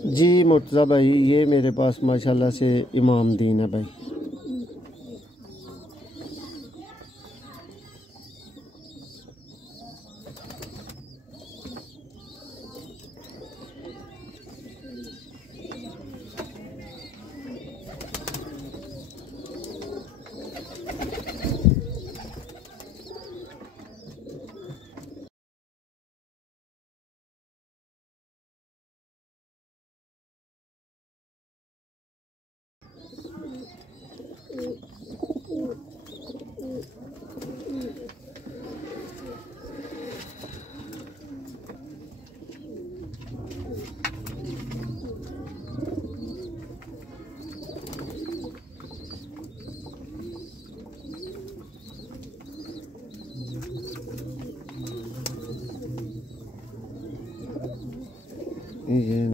जी मुर्तज़ा भाई, ये मेरे पास माशाल्लाह से इमाम दीन है भाई। ये